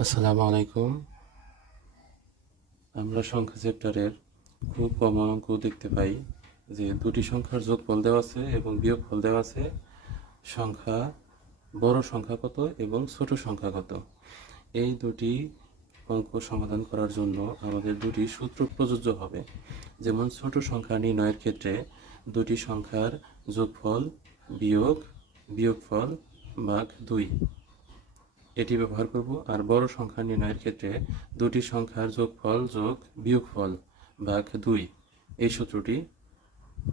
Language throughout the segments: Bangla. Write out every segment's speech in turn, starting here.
আসসালামু আলাইকুম। আমরা সংখ্যা চ্যাপ্টারের খুব কমন অঙ্ক দেখতে পাই যে দুটি সংখ্যার যোগফল দেওয়া আছে এবং বিয়োগফল দেওয়া আছে। সংখ্যা বড় সংখ্যা কত এবং ছোট সংখ্যা কত। এই দুটি অঙ্ক সমাধান করার জন্য আমাদের দুটি সূত্র প্রযোজ্য হবে। যেমন ছোট সংখ্যা নির্ণয়ের ক্ষেত্রে দুটি সংখ্যার যোগফল বিয়োগফল ভাগ 2 এটি ব্যবহার করব। আর বড় সংখ্যা নির্ণয়ের ক্ষেত্রে দুটি সংখ্যার যোগফল যোগ বিয়োগফল ভাগ 2 এই সূত্রটি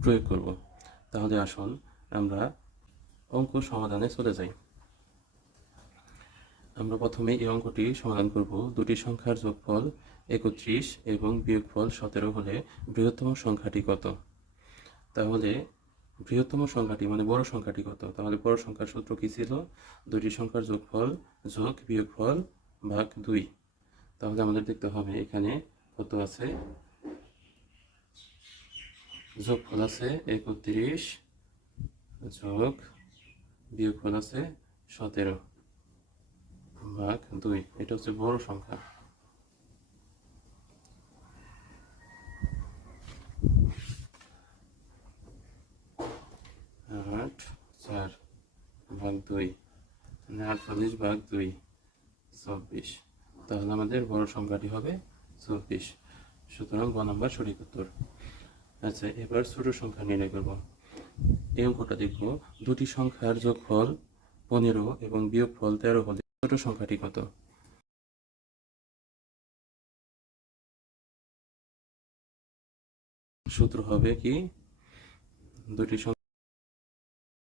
প্রয়োগ করব। তাহলে আসুন আমরা অঙ্ক সমাধানে চলে যাই। আমরা প্রথমে এই অঙ্কটি সমাধান করব। দুটি সংখ্যার যোগফল 31 এবং বিয়োগফল 17 হলে বৃহত্তম সংখ্যাটি কত। তাহলে বৃহত্তম সংখ্যাটি মানে বড় সংখ্যাটি কত। তাহলে বড় সংখ্যার সূত্র কি ছিল? দুটি সংখ্যার যোগফল যোগ বিয়োগফল ভাগ 2। তাহলে আমাদের দেখতে হবে এখানে কত আছে। যোগফল আছে 31 যোগ বিয়োগফল আছে 17 ভাগ 2। এটা হচ্ছে বড় সংখ্যা। আট 4 ভাগ 2 মানে 48 ভাগ 2 24। তাহলে আমাদের বড় সংখ্যাটি হবে 24। সুতরাং গ নাম্বার সঠিক উত্তর। আচ্ছা, এবার ছোট সংখ্যা নির্ণয় করব। এই অঙ্কটা দেখব। দুটি সংখ্যার যোগফল 15 এবং বিয়োগফল 13 হলে ছোট সংখ্যাটি কত। সূত্র হবে কি? দুটি সংখ্যা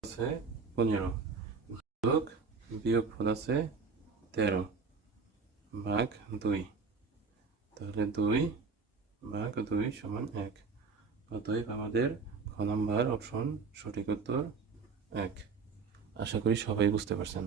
আছে 15 যোগ বিয়োগফল আছে 13 ভাগ 2। তাহলে 2 ভাগ 2 সমান 1। অতএব আমাদের খ নাম্বার অপশন সঠিক উত্তর 1। আশা করি সবাই বুঝতে পারছেন।